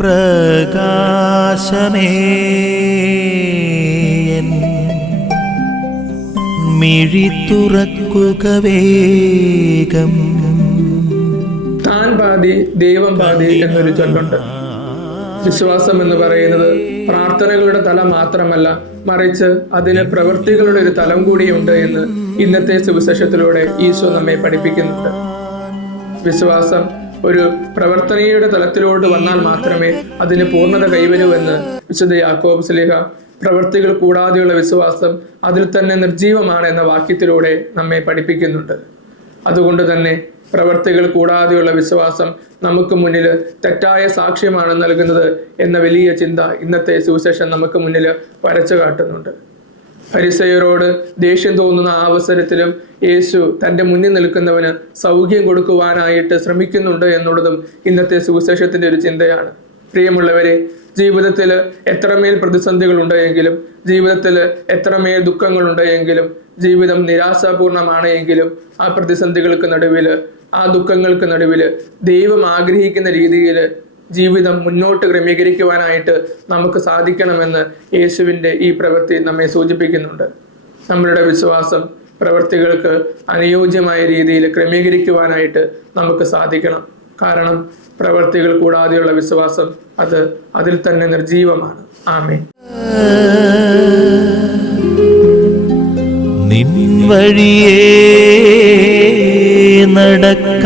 പ്രകാശമേ മിഴി തുറക്കുക വേഗം. താൻ പാതി ദൈവം പാതി എന്നൊരു ചൊല്ലുണ്ട്. വിശ്വാസം എന്ന് പറയുന്നത് പ്രാർത്ഥനകളുടെ തലം മാത്രമല്ല, മറിച്ച് അതിന് പ്രവൃത്തികളുടെ ഒരു തലം കൂടിയുണ്ട് എന്ന് ഇന്നത്തെ സുവിശേഷത്തിലൂടെ ഈശോ നമ്മെ പഠിപ്പിക്കുന്നുണ്ട്. വിശ്വാസം ഒരു പ്രവർത്തനയുടെ തലത്തിലോട്ട് വന്നാൽ മാത്രമേ അതിന് പൂർണ്ണത കൈവരൂവെന്ന് വിശുദ്ധ യാക്കോബ് ശ്ലീഹ പ്രവൃത്തികൾ കൂടാതെയുള്ള വിശ്വാസം അതിൽ തന്നെ നിർജീവമാണ് എന്ന വാക്യത്തിലൂടെ നമ്മെ പഠിപ്പിക്കുന്നുണ്ട്. അതുകൊണ്ട് തന്നെ പ്രവൃത്തികൾ കൂടാതെയുള്ള വിശ്വാസം നമുക്ക് മുന്നിൽ തെറ്റായ സാക്ഷ്യമാണ് നൽകുന്നത് എന്ന വലിയ ചിന്ത ഇന്നത്തെ സുവിശേഷം നമുക്ക് മുന്നിൽ വരച്ചു കാട്ടുന്നുണ്ട്. ഫരിസയരോട് ദേഷ്യം തോന്നുന്ന ആ അവസരത്തിലും യേശു തൻ്റെ മുന്നിൽ നിൽക്കുന്നവന് സൗഖ്യം കൊടുക്കുവാനായിട്ട് ശ്രമിക്കുന്നുണ്ട് എന്നുള്ളതും ഇന്നത്തെ സുവിശേഷത്തിൻ്റെ ഒരു ചിന്തയാണ്. പ്രിയമുള്ളവരെ, ജീവിതത്തിൽ എത്രമേൽ പ്രതിസന്ധികൾ ഉണ്ടെങ്കിലും, ജീവിതത്തിൽ എത്രമേൽ ദുഃഖങ്ങളുണ്ട് എങ്കിലും, ജീവിതം നിരാശാപൂർണമാണ് എങ്കിലും, ആ പ്രതിസന്ധികൾക്ക് നടുവിൽ, ആ ദുഃഖങ്ങൾക്ക് നടുവിൽ ദൈവം ആഗ്രഹിക്കുന്ന രീതിയിൽ ജീവിതം മുന്നോട്ട് ക്രമീകരിക്കുവാനായിട്ട് നമുക്ക് സാധിക്കണമെന്ന് യേശുവിൻ്റെ ഈ പ്രവൃത്തി നമ്മെ സൂചിപ്പിക്കുന്നുണ്ട്. നമ്മളുടെ വിശ്വാസം പ്രവൃത്തികൾക്ക് അനുയോജ്യമായ രീതിയിൽ ക്രമീകരിക്കുവാനായിട്ട് നമുക്ക് സാധിക്കണം. കാരണം പ്രവൃത്തികൾ കൂടാതെയുള്ള വിശ്വാസം അത് അതിൽ തന്നെ നിർജീവമാണ്. ആമേൻ. നിൻ വഴിയേ നടക്ക